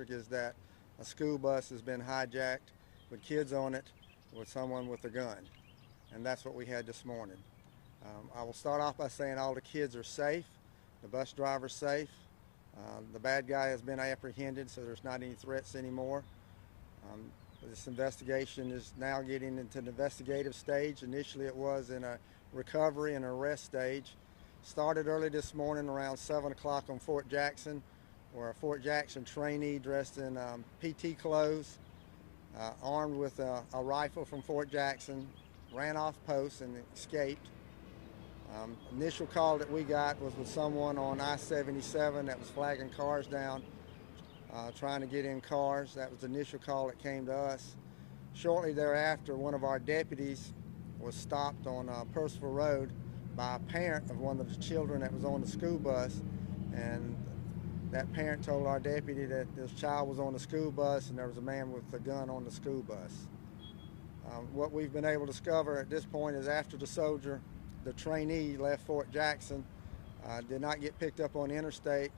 district is that a school bus has been hijacked with kids on it with someone with a gun. And that's what we had this morning. I will start off by saying all the kids are safe, the bus driver's safe, the bad guy has been apprehended, so there's not any threats anymore. This investigation is now getting into the investigative stage. Initially it was in a recovery and arrest stage. Started early this morning around 7 o'clock on Fort Jackson, where a Fort Jackson trainee dressed in PT clothes, armed with a rifle from Fort Jackson, ran off post and escaped. Initial call that we got was with someone on I-77 that was flagging cars down, trying to get in cars. That was the initial call that came to us. Shortly thereafter, one of our deputies was stopped on Percival Road by a parent of one of the children that was on the school bus, and that parent told our deputy that this child was on the school bus and there was a man with a gun on the school bus. What we've been able to discover at this point is after the soldier, the trainee, left Fort Jackson, did not get picked up on the interstate,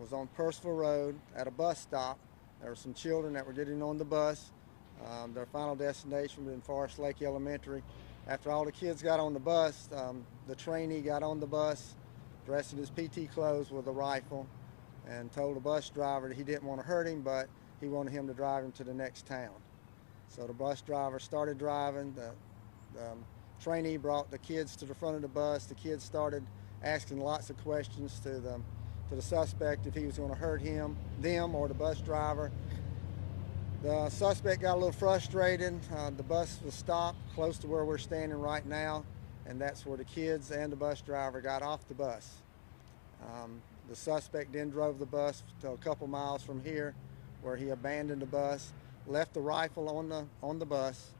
was on Percival Road at a bus stop. There were some children that were getting on the bus. Their final destination was in Forest Lake Elementary. After all the kids got on the bus, the trainee got on the bus, dressed in his PT clothes with a rifle, and told the bus driver that he didn't want to hurt him, but he wanted him to drive him to the next town. So the bus driver started driving. The trainee brought the kids to the front of the bus. The kids started asking lots of questions to the suspect if he was going to hurt them, or the bus driver. The suspect got a little frustrated. The bus was stopped close to where we're standing right now, and that's where the kids and the bus driver got off the bus. The suspect then drove the bus to a couple miles from here, where he abandoned the bus, left the rifle on the bus,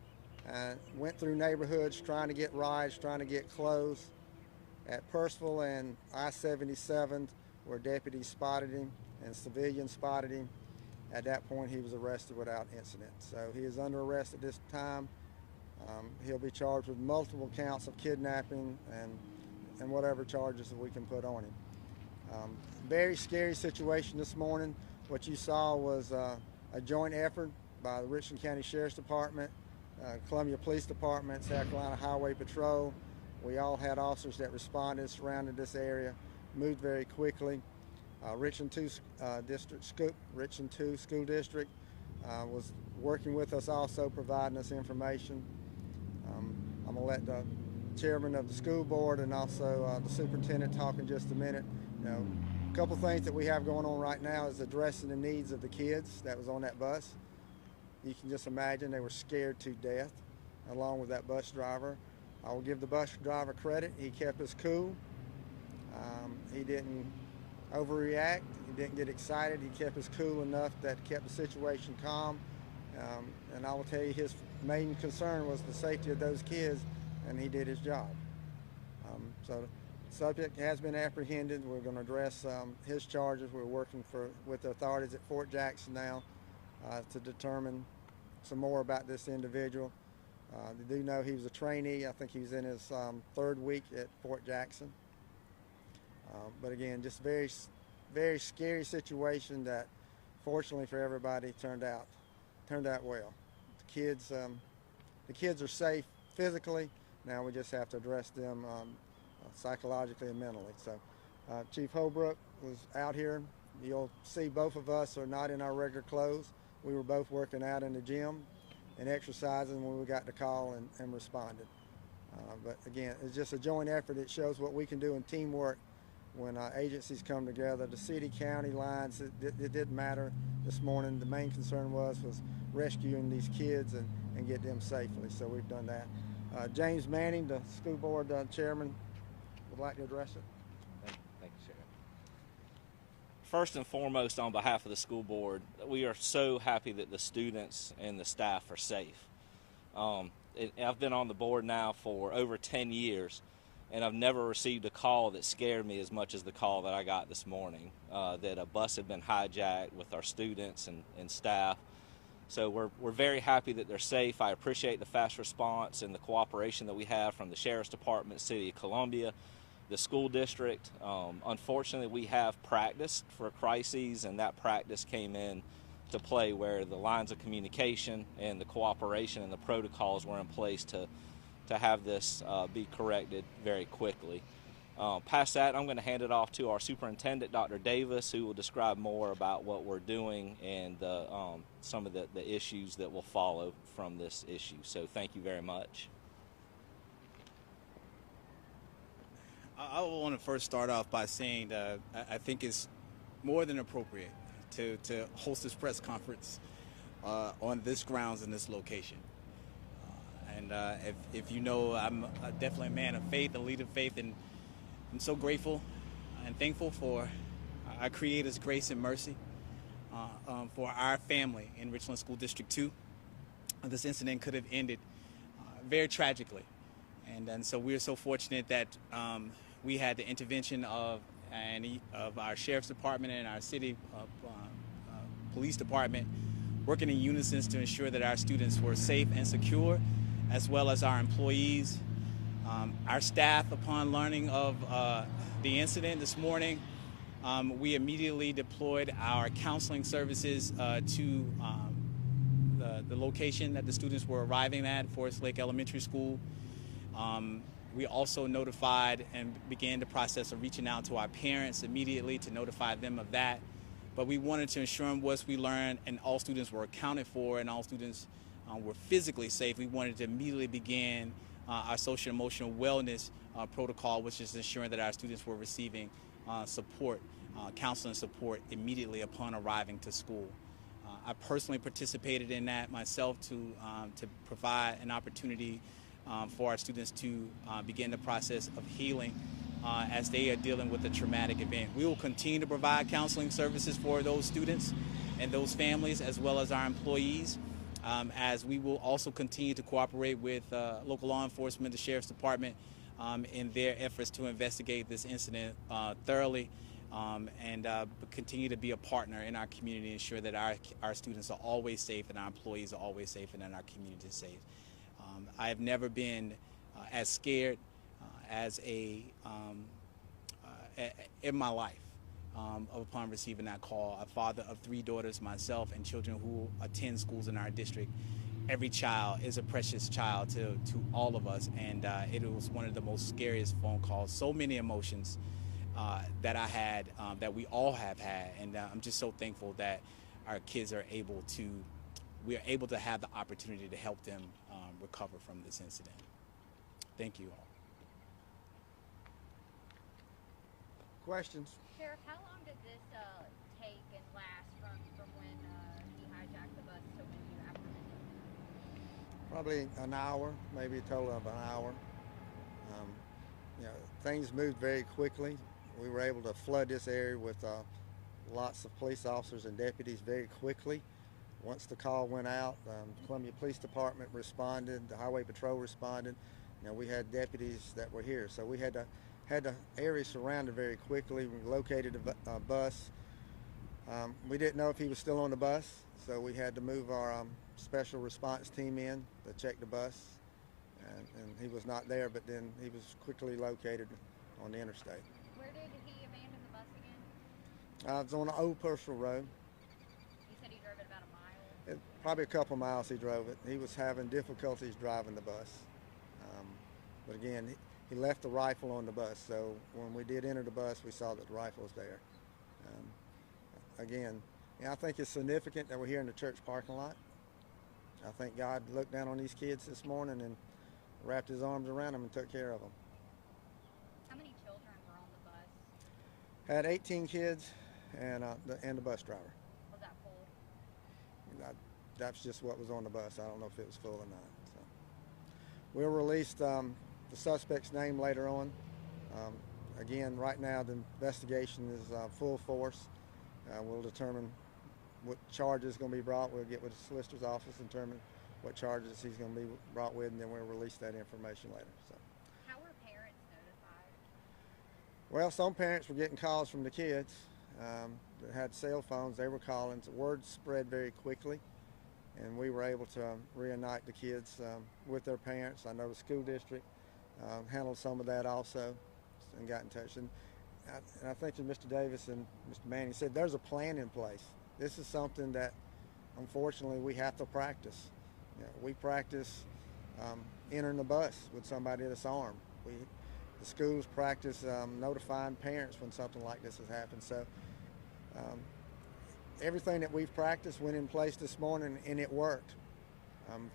and went through neighborhoods trying to get rides, trying to get clothes. At Percival and I-77, where deputies spotted him and civilians spotted him, at that point he was arrested without incident. So he is under arrest at this time. He'll be charged with multiple counts of kidnapping and whatever charges that we can put on him. Very scary situation this morning. What you saw was a joint effort by the Richland County Sheriff's Department, Columbia Police Department, South Carolina Highway Patrol. We all had officers that responded, surrounded this area, moved very quickly. Richland 2 School District was working with us also, providing us information. I'm going to let the chairman of the school board and also the superintendent talk in just a minute. A couple things that we have going on right now is addressing the needs of the kids that was on that bus. You can just imagine they were scared to death, along with that bus driver. I will give the bus driver credit. He kept us cool. He didn't overreact. He didn't get excited. He kept us cool enough that kept the situation calm. And I will tell you, his main concern was the safety of those kids, and he did his job. So the subject has been apprehended. We're going to address his charges. We're working with the authorities at Fort Jackson now to determine some more about this individual. They do know he was a trainee. I think he was in his third week at Fort Jackson. But again, just very, very scary situation that, fortunately for everybody, turned out well. The kids are safe physically. Now we just have to address them psychologically and mentally. So Chief Holbrook was out here. You'll see both of us are not in our regular clothes. We were both working out in the gym and exercising when we got the call and responded. But again, it's just a joint effort. It shows what we can do in teamwork when agencies come together. The city, county lines, it didn't matter this morning. The main concern was rescuing these kids and get them safely. So we've done that. James Manning, the school board chairman, would like to address it. Thank you, Sheriff. First and foremost, on behalf of the school board, we are so happy that the students and the staff are safe. I've been on the board now for over 10 years, and I've never received a call that scared me as much as the call that I got this morning, that a bus had been hijacked with our students and staff. So we're very happy that they're safe. I appreciate the fast response and the cooperation that we have from the Sheriff's Department, City of Columbia, the school district. Unfortunately, we have practiced for crises, and that practice came in to play where the lines of communication and the cooperation and the protocols were in place to have this be corrected very quickly. Past that, I'm going to hand it off to our superintendent, Dr. Davis, who will describe more about what we're doing and some of the issues that will follow from this issue. So thank you very much. I want to first start off by saying that I think it's more than appropriate to host this press conference on this grounds and this location. If you know, I'm definitely a man of faith, a leader of faith, and I'm so grateful and thankful for our Creator's grace and mercy for our family in Richland School District 2. This incident could have ended very tragically, and so we're so fortunate that we had the intervention of our sheriff's department and our city police department working in unison to ensure that our students were safe and secure, as well as our employees. Our staff, upon learning of the incident this morning, we immediately deployed our counseling services to the location that the students were arriving at, Forest Lake Elementary School. We also notified and began the process of reaching out to our parents immediately to notify them of that. But we wanted to ensure once we learned and all students were accounted for and all students were physically safe, we wanted to immediately begin our social and emotional wellness protocol, which is ensuring that our students were receiving support, counseling support immediately upon arriving to school. I personally participated in that myself to provide an opportunity for our students to begin the process of healing as they are dealing with a traumatic event. We will continue to provide counseling services for those students and those families, as well as our employees, as we will also continue to cooperate with local law enforcement, the Sheriff's Department, in their efforts to investigate this incident thoroughly and continue to be a partner in our community and ensure that our students are always safe and our employees are always safe and that our community is safe. I have never been as scared as in my life upon receiving that call. A father of 3 daughters, myself, and children who attend schools in our district. Every child is a precious child to all of us, and it was one of the most scariest phone calls. So many emotions that I had, that we all have had, and I'm just so thankful that our kids are we are able to have the opportunity to help them recover from this incident. Thank you all. Questions? Sheriff, how long did this take and last from when he hijacked the bus to when you apprehended him? Probably an hour, maybe a total of an hour. Things moved very quickly. We were able to flood this area with lots of police officers and deputies very quickly. Once the call went out, the Columbia Police Department responded, the Highway Patrol responded. We had deputies that were here, so we had the area surrounded very quickly. We located a bus. We didn't know if he was still on the bus, so we had to move our special response team in to check the bus, and he was not there, but then he was quickly located on the interstate. Where did he abandon the bus again? It was on the Old Purcell Road. You said he drove it about a mile? Probably a couple miles he drove it. He was having difficulties driving the bus. But again, he left the rifle on the bus, so when we did enter the bus, we saw that the rifle was there. Again, I think it's significant that we're here in the church parking lot. I think God looked down on these kids this morning and wrapped his arms around them and took care of them. How many children were on the bus? Had 18 kids and the bus driver. Was that full? That's just what was on the bus. I don't know if it was full or not. So. We'll release the suspect's name later on. Again, right now the investigation is full force. We'll determine what charges going to be brought. We'll get with the solicitor's office and determine what charges he's going to be brought with, and then we'll release that information later. So. How were parents notified? Well, some parents were getting calls from the kids that had cell phones. They were calling. So word spread very quickly, and we were able to reunite the kids with their parents. I know the school district handled some of that also. and got in touch. And I think that Mr. Davis and Mr. Manning said there's a plan in place. This is something that, unfortunately, we have to practice. We practice entering the bus with somebody that's armed. The schools practice notifying parents when something like this has happened. So everything that we've practiced went in place this morning, and it worked.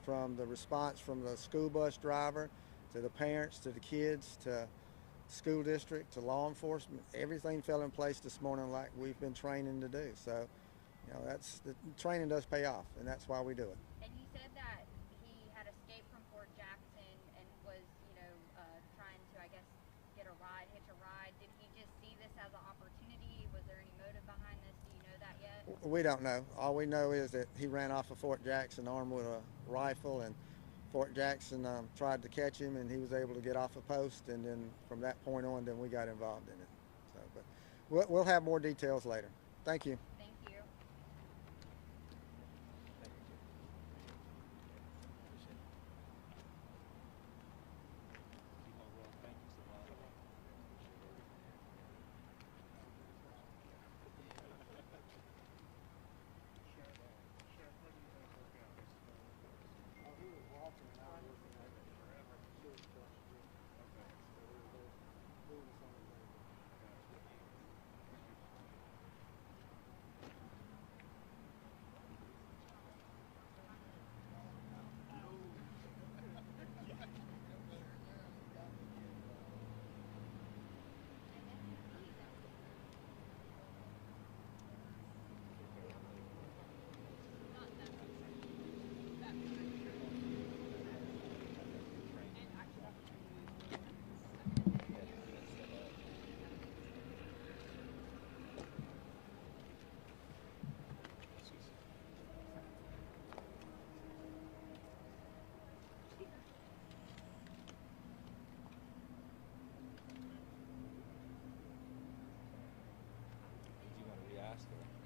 From the response from the school bus driver to the parents to the kids to school district to law enforcement, everything fell in place this morning like we've been training to do. So, that's the training does pay off, and that's why we do it. And you said that he had escaped from Fort Jackson and was, trying to, I guess, hitch a ride. Did he just see this as an opportunity? Was there any motive behind this? Do you know that yet? We don't know. All we know is that he ran off of Fort Jackson armed with a rifle, and Fort Jackson tried to catch him, and he was able to get off a post, and then from that point on, then we got involved in it. So, but we'll have more details later. Thank you. Thank you.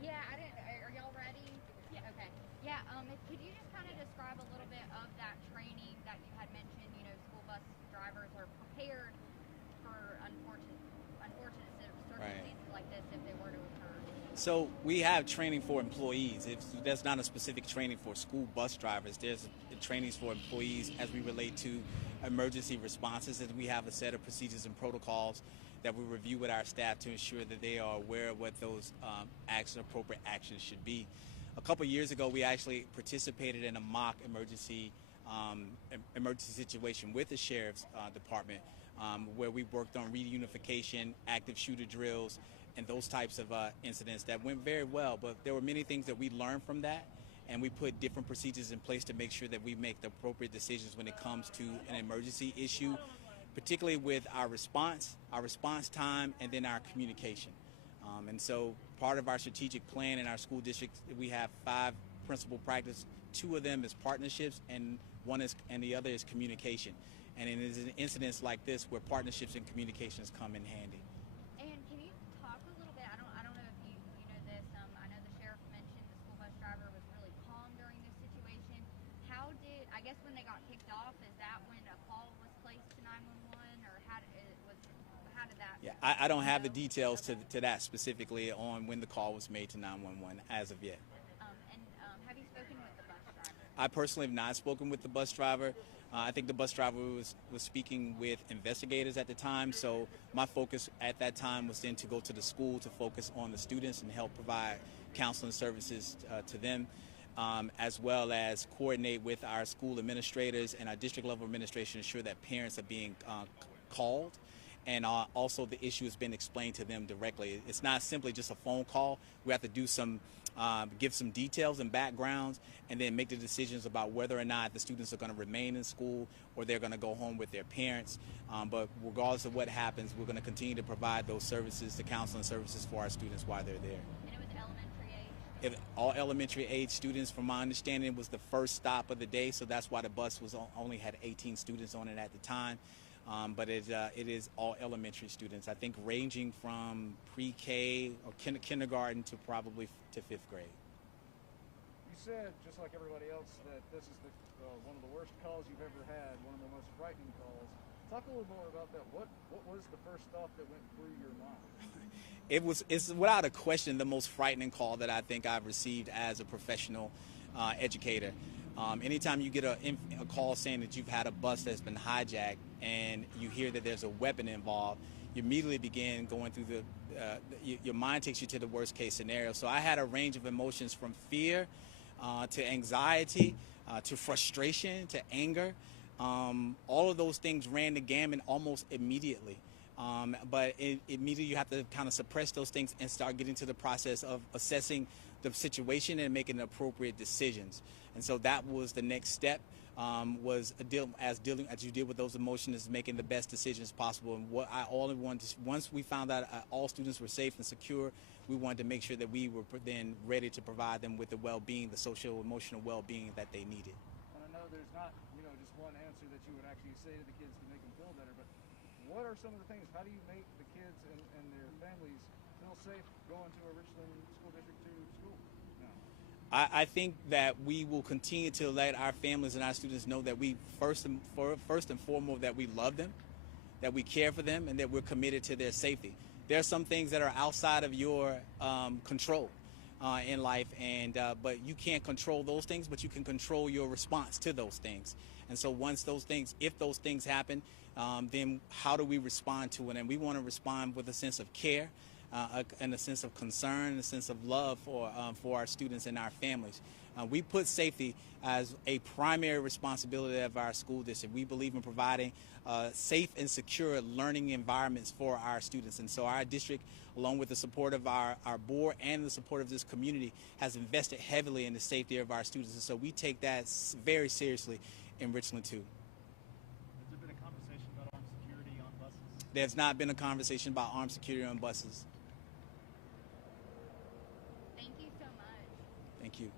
Yeah, I didn't. Are y'all ready? Yeah. Okay. Yeah. Could you just kind of describe a little bit of that training that you had mentioned? School bus drivers are prepared for unfortunate circumstances like this if they were to occur. So we have training for employees. There's not a specific training for school bus drivers. There's trainings for employees as we relate to emergency responses, and we have a set of procedures and protocols that we review with our staff to ensure that they are aware of what those appropriate actions should be. A couple years ago, we actually participated in a mock emergency situation with the Sheriff's Department, where we worked on reunification, active shooter drills, and those types of incidents that went very well. But there were many things that we learned from that, and we put different procedures in place to make sure that we make the appropriate decisions when it comes to an emergency issue, particularly with our response time, and then our communication. And so part of our strategic plan in our school district, we have 5 principal practices. 2 of them is partnerships, and the other is communication. And it is in incidents like this where partnerships and communications come in handy. And can you talk a little bit? I don't know if you know this. I know the sheriff mentioned the school bus driver was really calm during this situation. I guess when they got kicked off, is that when a call was placed to 911, or how did that? Yeah, I don't have the details to that specifically on when the call was made to 911 as of yet. Have you spoken with the bus driver? I personally have not spoken with the bus driver. I think the bus driver was speaking with investigators at the time, so my focus at that time was then to go to the school to focus on the students and help provide counseling services to them, as well as coordinate with our school administrators and our district level administration to ensure that parents are being called, and also the issue has been explained to them directly. It's not simply just a phone call. We have to do give some details and backgrounds, and then make the decisions about whether or not the students are going to remain in school or they're going to go home with their parents. But regardless of what happens, we're going to continue to provide those services, the counseling services for our students while they're there. And it was elementary age? All elementary age students, from my understanding, was the first stop of the day, so that's why the bus only had 18 students on it at the time. But it is all elementary students, I think ranging from pre-K or kindergarten to probably to 5th grade. You said, just like everybody else, that this is one of the worst calls you've ever had, one of the most frightening calls. Talk a little more about that. What was the first thought that went through your mind? It's without a question the most frightening call that I think I've received as a professional educator. Anytime you get a call saying that you've had a bus that's been hijacked and you hear that there's a weapon involved, you immediately begin going through your mind takes you to the worst case scenario. So I had a range of emotions from fear to anxiety to frustration to anger. All of those things ran the gamut almost immediately. But immediately you have to kind of suppress those things and start getting to the process of assessing the situation and making appropriate decisions. And so that was the next step, was as you deal with those emotions, making the best decisions possible. And what I only wanted to, once we found out all students were safe and secure, we wanted to make sure that we were then ready to provide them with the well-being, the social, emotional well-being that they needed. And I know there's not, just one answer that you would actually say to the kids to make them feel better, but what are some of the things? How do you make the kids and their families feel safe going to a Richland School District 2 school now? I think that we will continue to let our families and our students know that we first and foremost that we love them, that we care for them, and that we're committed to their safety. There are some things that are outside of your control in life, and but you can't control those things, but you can control your response to those things. And so if those things happen, then how do we respond to it? And we want to respond with a sense of care, and a sense of concern, a sense of love for our students and our families. We put safety as a primary responsibility of our school district. We believe in providing safe and secure learning environments for our students. And so our district, along with the support of our board and the support of this community, has invested heavily in the safety of our students. And so we take that very seriously in Richland too. Has there been a conversation about armed security on buses? There's not been a conversation about armed security on buses. Thank you so much. Thank you.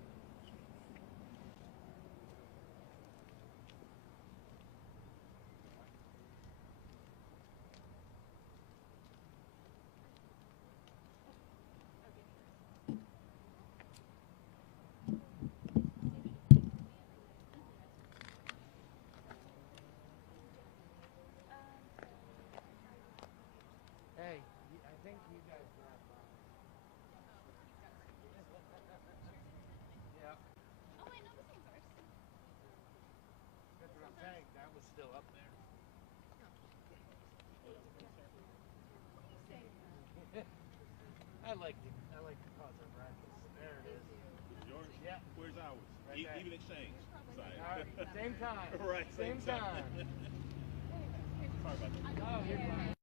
Hey, I think you guys got Yeah. Oh, wait, no, this one's ours. That's what I'm saying. That was still up there. I like to cause a ruckus. There it is. Yours? Yeah. Where's ours? Right there. Even exchange. Sorry. All right. Same time. Right, same time. time. Sorry about that. Oh, you're fine.